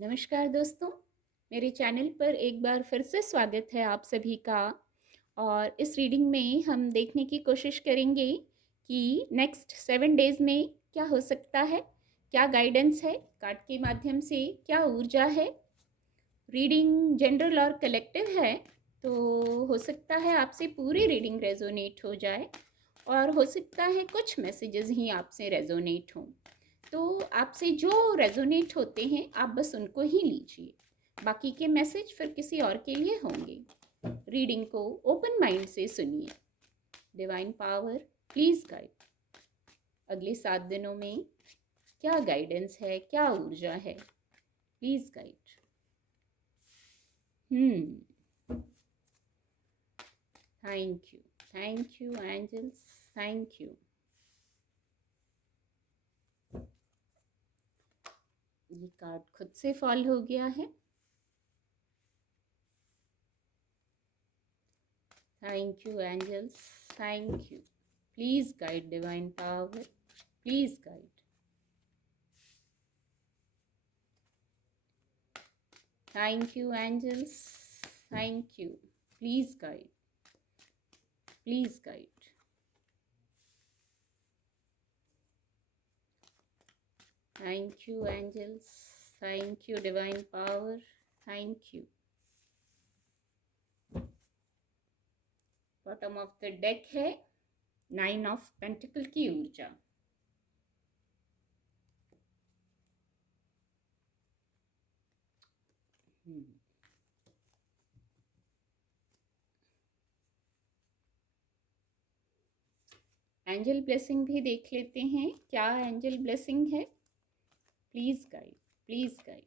नमस्कार दोस्तों, मेरे चैनल पर एक बार फिर से स्वागत है आप सभी का। और इस रीडिंग में हम देखने की कोशिश करेंगे कि नेक्स्ट 7 डेज़ में क्या हो सकता है, क्या गाइडेंस है, कार्ड के माध्यम से क्या ऊर्जा है। रीडिंग जनरल और कलेक्टिव है, तो हो सकता है आपसे पूरी रीडिंग रेजोनेट हो जाए और हो सकता है कुछ मैसेजेस ही आपसे रेजोनेट हों। तो आपसे जो रेजोनेट होते हैं आप बस उनको ही लीजिए, बाकी के मैसेज फिर किसी और के लिए होंगे। रीडिंग को ओपन माइंड से सुनिए। Divine power please guide. अगले 7 दिनों में क्या गाइडेंस है, क्या ऊर्जा है, please guide. Thank you angels, thank you. ये कार्ड खुद से फॉल हो गया है। Thank you angels, thank you. Please guide divine power, please guide. Thank you angels, thank you. Please guide, please guide. Thank you angels, thank you divine power, thank you. Bottom of the deck है 9 of pentacle की ऊर्जा। Angel blessing भी देख लेते हैं, क्या angel blessing है। Please guide, please guide,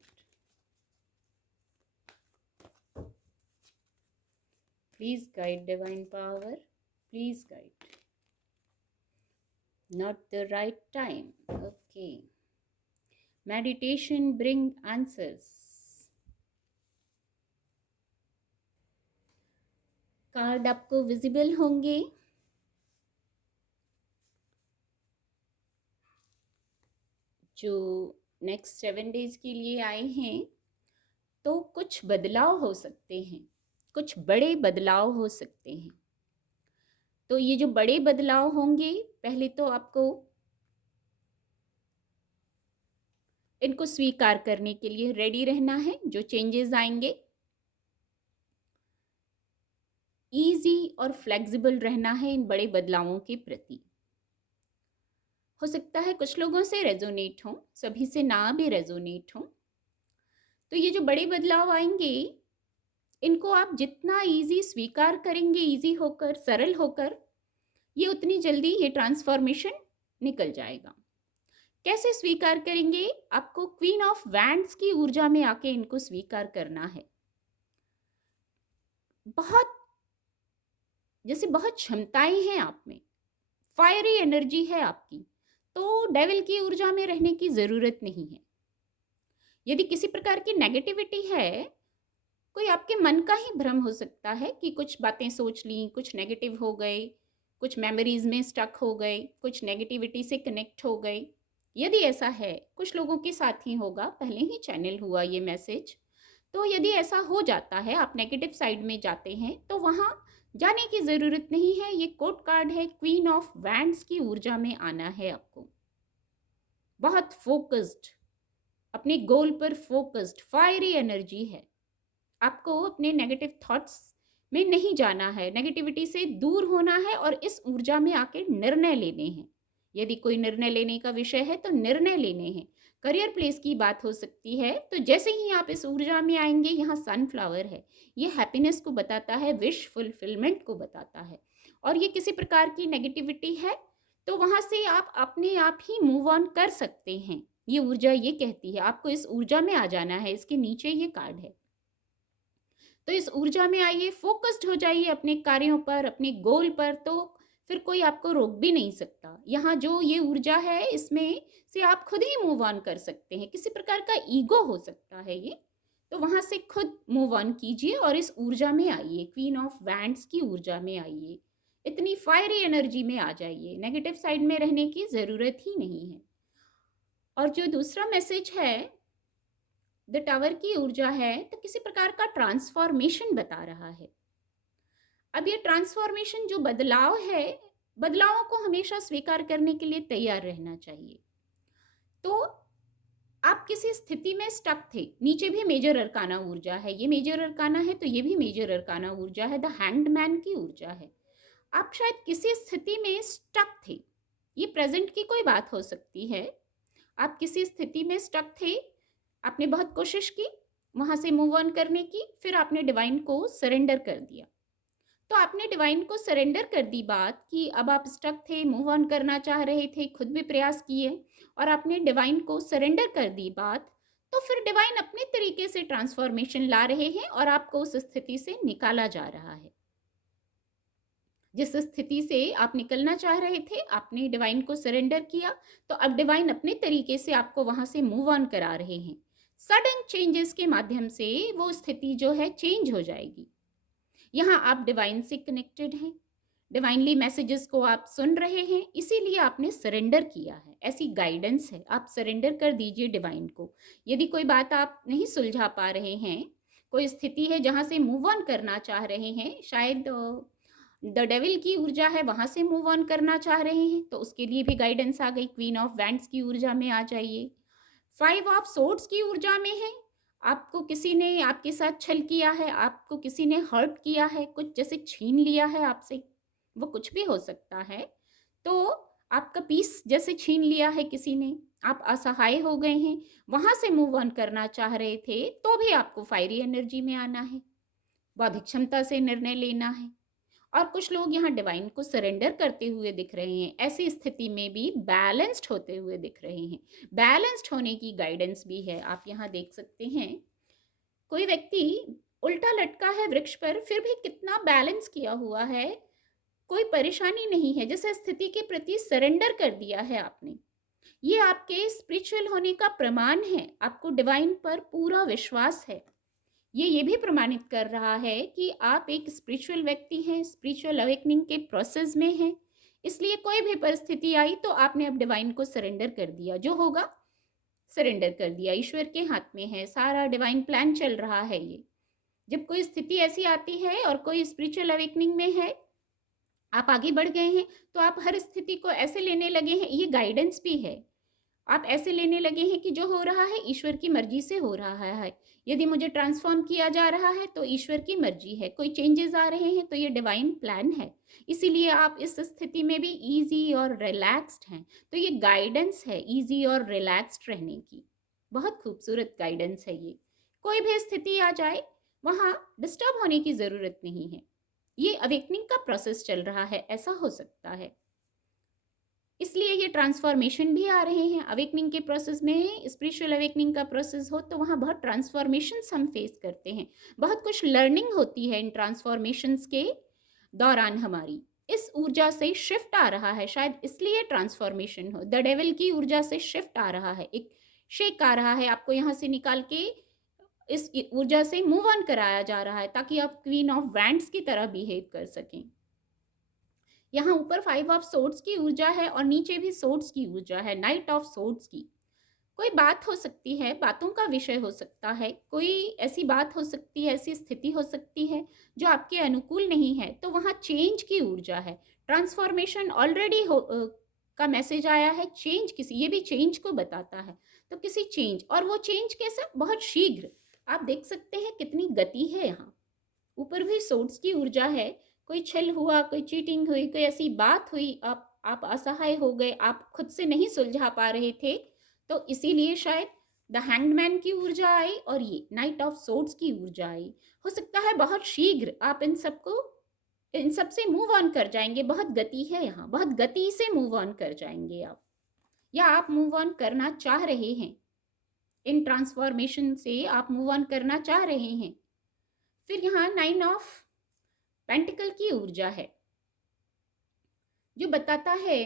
please guide divine power, please guide. Not the right time. Okay. Meditation bring answers. Card आपको विजिबल होंगे। जो नेक्स्ट 7 डेज के लिए आए हैं, तो कुछ बदलाव हो सकते हैं, कुछ बड़े बदलाव हो सकते हैं। तो ये जो बड़े बदलाव होंगे, पहले तो आपको इनको स्वीकार करने के लिए रेडी रहना है। जो चेंजेस आएंगे, ईजी और फ्लेक्सिबल रहना है इन बड़े बदलावों के प्रति। हो सकता है कुछ लोगों से रेजोनेट हो, सभी से ना भी रेजोनेट हो। तो ये जो बड़े बदलाव आएंगे, इनको आप जितना इजी स्वीकार करेंगे, इजी होकर, सरल होकर, ये उतनी जल्दी ये ट्रांसफॉर्मेशन निकल जाएगा। कैसे स्वीकार करेंगे? आपको क्वीन ऑफ वैंड्स की ऊर्जा में आके इनको स्वीकार करना है। बहुत क्षमताएं हैं आप में, फायरी एनर्जी है आपकी, तो डेविल की ऊर्जा में रहने की जरूरत नहीं है। यदि किसी प्रकार की नेगेटिविटी है, कोई आपके मन का ही भ्रम हो सकता है कि कुछ बातें सोच ली, कुछ नेगेटिव हो गए, कुछ मेमोरीज में स्टक हो गए, कुछ नेगेटिविटी से कनेक्ट हो गए। यदि ऐसा है, कुछ लोगों के साथ ही होगा, पहले ही चैनल हुआ ये मैसेज। तो यदि ऐसा हो जाता है, आप नेगेटिव साइड में जाते हैं, तो वहाँ जाने की ज़रूरत नहीं है। ये कोर्ट कार्ड है, क्वीन ऑफ वैंड्स की ऊर्जा में आना है आपको। बहुत फोकस्ड, अपने गोल पर फोकस्ड, फायरी एनर्जी है। आपको अपने नेगेटिव थॉट्स में नहीं जाना है, नेगेटिविटी से दूर होना है और इस ऊर्जा में आके निर्णय लेने हैं। यदि कोई निर्णय लेने का विषय है तो निर्णय लेने हैं। करियर प्लेस की बात हो सकती है, तो जैसे ही आप इस ऊर्जा में आएंगे, यहाँ सनफ्लावर है, ये हैप्पीनेस को बताता है, विश फुलफिलमेंट को बताता है। और ये किसी प्रकार की नेगेटिविटी है तो वहाँ से आप अपने आप ही मूव ऑन कर सकते हैं। ये ऊर्जा ये कहती है आपको इस ऊर्जा में आ जाना है। इसके नीचे ये कार्ड है, तो इस ऊर्जा में आइए, फोकस्ड हो जाइए अपने कार्यों पर, अपने गोल पर, तो फिर कोई आपको रोक भी नहीं सकता। यहाँ जो ये ऊर्जा है, इसमें से आप खुद ही मूव ऑन कर सकते हैं। किसी प्रकार का ईगो हो सकता है ये, तो वहां से खुद मूव ऑन कीजिए और इस ऊर्जा में आइए, क्वीन ऑफ वैंड्स की ऊर्जा में आइए, इतनी फायरी एनर्जी में आ जाइए। नेगेटिव साइड में रहने की जरूरत ही नहीं है। और जो दूसरा मैसेज है, द टावर की ऊर्जा है तो किसी प्रकार का ट्रांसफॉर्मेशन बता रहा है। अब ये ट्रांसफॉर्मेशन जो बदलाव है, बदलावों को हमेशा स्वीकार करने के लिए तैयार रहना चाहिए। तो आप किसी स्थिति में स्टक थे, नीचे भी मेजर अरकाना ऊर्जा है, ये मेजर अरकाना है तो ये भी मेजर अरकाना ऊर्जा है, द हैंग्ड मैन की ऊर्जा है। आप शायद किसी स्थिति में स्टक थे, ये प्रेजेंट की कोई बात हो सकती है। आप किसी स्थिति में स्टक थे, आपने बहुत कोशिश की वहां से मूव ऑन करने की, फिर आपने डिवाइन को सरेंडर कर दिया। तो आपने डिवाइन को सरेंडर कर दी बात कि अब आप स्टक थे, मूव ऑन करना चाह रहे थे, खुद भी प्रयास किए और आपने डिवाइन को सरेंडर कर दी बात, तो फिर डिवाइन अपने तरीके से ट्रांसफॉर्मेशन ला रहे हैं और आपको उस स्थिति से निकाला जा रहा है। जिस स्थिति से आप निकलना चाह रहे थे, आपने डिवाइन को सरेंडर किया, तो अब डिवाइन अपने तरीके से आपको वहां से मूव ऑन करा रहे हैं। सडन चेंजेस के माध्यम से वो स्थिति जो है चेंज हो जाएगी। यहाँ आप डिवाइन से कनेक्टेड हैं, डिवाइनली मैसेजेस को आप सुन रहे हैं, इसीलिए आपने सरेंडर किया है, ऐसी गाइडेंस है। आप सरेंडर कर दीजिए डिवाइन को। यदि कोई बात आप नहीं सुलझा पा रहे हैं, कोई स्थिति है जहाँ से मूव ऑन करना चाह रहे हैं, शायद द डेविल की ऊर्जा है वहाँ से मूव ऑन करना चाह रहे हैं, तो उसके लिए भी गाइडेंस आ गई। क्वीन ऑफ वैंड्स की ऊर्जा में आ जाइए। 5 ऑफ सोर्ड्स की ऊर्जा में है, आपको किसी ने आपके साथ छल किया है, आपको किसी ने हर्ट किया है, कुछ जैसे छीन लिया है आपसे, वो कुछ भी हो सकता है। तो आपका पीस जैसे छीन लिया है किसी ने, आप असहाय हो गए हैं, वहां से मूव ऑन करना चाह रहे थे, तो भी आपको फायरी एनर्जी में आना है, बौद्धिक क्षमता से निर्णय लेना है। और कुछ लोग यहाँ डिवाइन को सरेंडर करते हुए दिख रहे हैं, ऐसी स्थिति में भी बैलेंस्ड होते हुए दिख रहे हैं। बैलेंस्ड होने की गाइडेंस भी है। आप यहाँ देख सकते हैं कोई व्यक्ति उल्टा लटका है वृक्ष पर, फिर भी कितना बैलेंस किया हुआ है, कोई परेशानी नहीं है, जैसे स्थिति के प्रति सरेंडर कर दिया है आपने। ये आपके स्पिरिचुअल होने का प्रमाण है, आपको डिवाइन पर पूरा विश्वास है। ये भी प्रमाणित कर रहा है कि आप एक स्पिरिचुअल व्यक्ति हैं, स्पिरिचुअल अवेकनिंग के प्रोसेस में हैं। इसलिए कोई भी परिस्थिति आई तो आपने अब डिवाइन को सरेंडर कर दिया, जो होगा सरेंडर कर दिया, ईश्वर के हाथ में है, सारा डिवाइन प्लान चल रहा है। ये जब कोई स्थिति ऐसी आती है और कोई स्पिरिचुअल अवेकनिंग में है, आप आगे बढ़ गए हैं, तो आप हर स्थिति को ऐसे लेने लगे हैं, ये गाइडेंस भी है। आप ऐसे लेने लगे हैं कि जो हो रहा है ईश्वर की मर्जी से हो रहा है। यदि मुझे ट्रांसफॉर्म किया जा रहा है तो ईश्वर की मर्जी है, कोई चेंजेस आ रहे हैं तो ये डिवाइन प्लान है। इसीलिए आप इस स्थिति में भी इजी और रिलैक्स्ड हैं। तो ये गाइडेंस है इजी और रिलैक्स्ड रहने की, बहुत खूबसूरत गाइडेंस है ये। कोई भी स्थिति आ जाए वहाँ डिस्टर्ब होने की ज़रूरत नहीं है। ये अवेकनिंग का प्रोसेस चल रहा है, ऐसा हो सकता है, इसलिए ये ट्रांसफॉर्मेशन भी आ रहे हैं। अवेकनिंग के प्रोसेस में, स्पिरिचुअल अवेकनिंग का प्रोसेस हो तो वहाँ बहुत ट्रांसफॉर्मेशंस हम फेस करते हैं, बहुत कुछ लर्निंग होती है इन ट्रांसफॉर्मेशंस के दौरान। हमारी इस ऊर्जा से शिफ्ट आ रहा है, शायद इसलिए ट्रांसफॉर्मेशन हो। द डेविल की ऊर्जा से शिफ्ट आ रहा है, एक शेक आ रहा है, आपको यहाँ से निकाल के इस ऊर्जा से मूव ऑन कराया जा रहा है, ताकि आप क्वीन ऑफ वैंड्स की तरह बिहेव कर सकें। यहाँ ऊपर 5 ऑफ सोर्ड्स की ऊर्जा है और नीचे भी सोर्ड्स की ऊर्जा है, नाइट ऑफ सोर्ड्स की। कोई बात हो सकती है, बातों का विषय हो सकता है, कोई ऐसी बात हो सकती है, ऐसी स्थिति हो सकती है जो आपके अनुकूल नहीं है, तो वहाँ चेंज की ऊर्जा है। ट्रांसफॉर्मेशन ऑलरेडी का मैसेज आया है, चेंज किसी, ये भी चेंज को बताता है, तो किसी चेंज, और वो चेंज कैसे, बहुत शीघ्र। आप देख सकते हैं कितनी गति है यहाँ। ऊपर भी सोर्ड्स की ऊर्जा है, कोई छल हुआ, कोई चीटिंग हुई, कोई ऐसी बात हुई, आप असहाय हो गए, आप खुद से नहीं सुलझा पा रहे थे, तो इसीलिए शायद द हैंग्ड मैन की ऊर्जा आई और ये नाइट ऑफ सोर्ड्स की ऊर्जा आई। हो सकता है बहुत शीघ्र आप इन सब से मूव ऑन कर जाएंगे, बहुत गति है यहाँ, बहुत गति से मूव ऑन कर जाएंगे आप, या आप मूव ऑन करना चाह रहे हैं, इन ट्रांसफॉर्मेशन से आप मूव ऑन करना चाह रहे हैं। फिर यहाँ 9 ऑफ पेंटिकल की ऊर्जा है, जो बताता है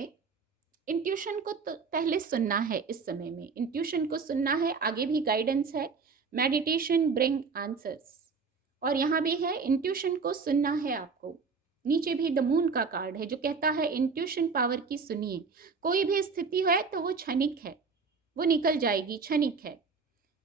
इंट्यूशन को तो पहले सुनना है, इस समय में इंट्यूशन को सुनना है। आगे भी गाइडेंस है, मेडिटेशन ब्रिंग आंसर्स, और यहाँ भी है इंट्यूशन को सुनना है आपको। नीचे भी द मून का कार्ड है जो कहता है इंट्यूशन पावर की सुनिए। कोई भी स्थिति है तो वो क्षणिक है, वो निकल जाएगी, क्षणिक है।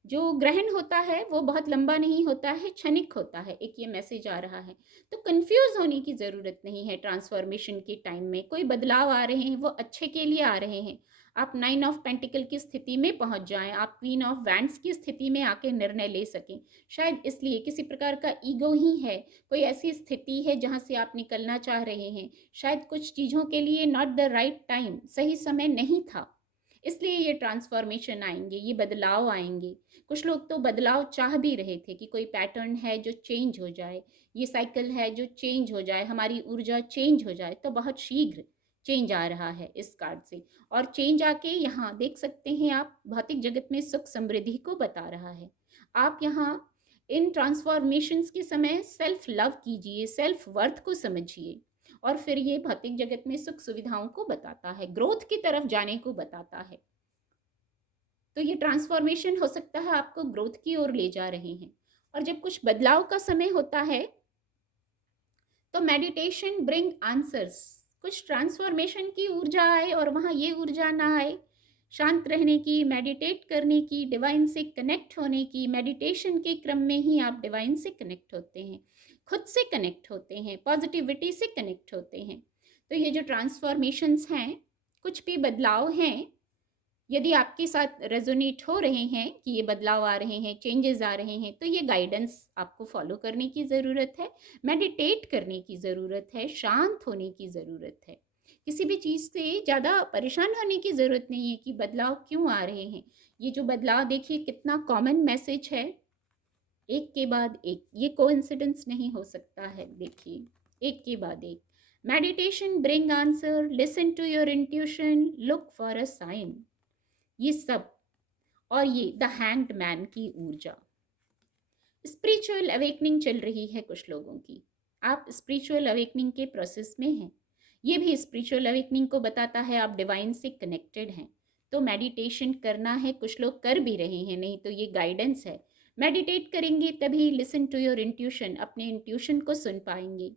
जो ग्रहण होता है वो बहुत लंबा नहीं होता है, क्षणिक होता है। एक ये मैसेज आ रहा है। तो कन्फ्यूज़ होने की ज़रूरत नहीं है ट्रांसफ़ॉर्मेशन के टाइम में। कोई बदलाव आ रहे हैं, वो अच्छे के लिए आ रहे हैं। आप 9 ऑफ पेंटिकल की स्थिति में पहुँच जाएँ, आप क्वीन ऑफ वैंड्स की स्थिति में आके निर्णय ले सकें। शायद इसलिए किसी प्रकार का ईगो ही है, कोई ऐसी स्थिति है जहाँ से आप निकलना चाह रहे हैं। शायद कुछ चीज़ों के लिए नॉट द राइट टाइम, सही समय नहीं था। इसलिए ये ट्रांसफ़ॉर्मेशन आएँगे, ये बदलाव आएँगे। कुछ लोग तो बदलाव चाह भी रहे थे कि कोई पैटर्न है जो चेंज हो जाए, ये साइकिल है जो चेंज हो जाए, हमारी ऊर्जा चेंज हो जाए, तो बहुत शीघ्र चेंज आ रहा है इस कार्ड से। और चेंज आके यहाँ देख सकते हैं आप, भौतिक जगत में सुख समृद्धि को बता रहा है। आप यहाँ इन ट्रांसफॉर्मेशंस के समय सेल्फ लव कीजिए, सेल्फ वर्थ को समझिए, और फिर ये भौतिक जगत में सुख सुविधाओं को बताता है, ग्रोथ की तरफ जाने को बताता है। तो ये ट्रांसफॉर्मेशन हो सकता है आपको ग्रोथ की ओर ले जा रहे हैं। और जब कुछ बदलाव का समय होता है तो मेडिटेशन ब्रिंग आंसर्स। कुछ ट्रांसफॉर्मेशन की ऊर्जा आए और वहाँ ये ऊर्जा ना आए, शांत रहने की, मेडिटेट करने की, डिवाइन से कनेक्ट होने की। मेडिटेशन के क्रम में ही आप डिवाइन से कनेक्ट होते हैं, खुद से कनेक्ट होते हैं, पॉजिटिविटी से कनेक्ट होते हैं। तो ये जो ट्रांसफॉर्मेशंस हैं, कुछ भी बदलाव हैं, यदि आपके साथ रेजोनेट हो रहे हैं कि ये बदलाव आ रहे हैं, चेंजेस आ रहे हैं, तो ये गाइडेंस आपको फॉलो करने की ज़रूरत है, मेडिटेट करने की ज़रूरत है, शांत होने की ज़रूरत है। किसी भी चीज़ से ज़्यादा परेशान होने की ज़रूरत नहीं है कि बदलाव क्यों आ रहे हैं। ये जो बदलाव देखिए कितना कॉमन मैसेज है, एक के बाद एक, ये कोइंसिडेंस नहीं हो सकता है। देखिए, एक के बाद एक। Meditation bring answer, listen to your intuition, look for a sign. ये सब, और ये द हैंग्ड मैन की ऊर्जा। स्पिरिचुअल अवेकनिंग चल रही है कुछ लोगों की, आप स्पिरिचुअल अवेकनिंग के प्रोसेस में हैं। ये भी स्पिरिचुअल अवेकनिंग को बताता है, आप डिवाइन से कनेक्टेड हैं। तो मेडिटेशन करना है, कुछ लोग कर भी रहे हैं, नहीं तो ये गाइडेंस है। मेडिटेट करेंगे तभी लिसन टू योर इंट्यूशन, अपने इंट्यूशन को सुन पाएंगे।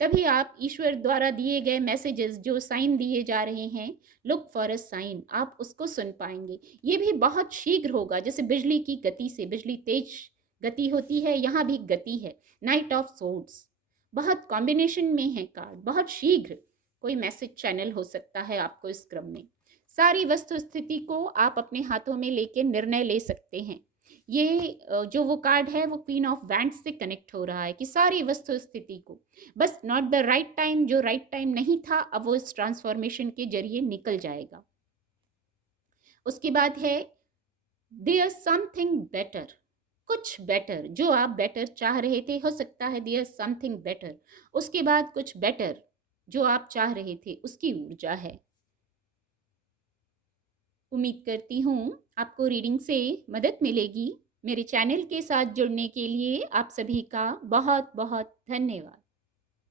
तभी आप ईश्वर द्वारा दिए गए मैसेजेस, जो साइन दिए जा रहे हैं, लुक फॉर अ साइन, आप उसको सुन पाएंगे। ये भी बहुत शीघ्र होगा, जैसे बिजली की गति से, बिजली तेज गति होती है, यहाँ भी गति है। नाइट ऑफ सोर्ड्स बहुत कॉम्बिनेशन में है कार्ड, बहुत शीघ्र कोई मैसेज चैनल हो सकता है आपको इस क्रम में। सारी वस्तु स्थिति को आप अपने हाथों में लेके निर्णय ले सकते हैं। ये जो वो कार्ड है वो क्वीन ऑफ वैंड्स से कनेक्ट हो रहा है कि सारी वस्तु स्थिति को, बस नॉट द राइट टाइम, जो राइट टाइम नहीं था, अब वो इस ट्रांसफॉर्मेशन के जरिए निकल जाएगा। उसके बाद है देयर समथिंग बेटर, कुछ बेटर, जो आप बेटर चाह रहे थे, हो सकता है देयर समथिंग बेटर। उसके बाद कुछ बेटर जो आप चाह रहे थे, उसकी ऊर्जा है। उम्मीद करती हूँ आपको रीडिंग से मदद मिलेगी। मेरे चैनल के साथ जुड़ने के लिए आप सभी का बहुत बहुत धन्यवाद।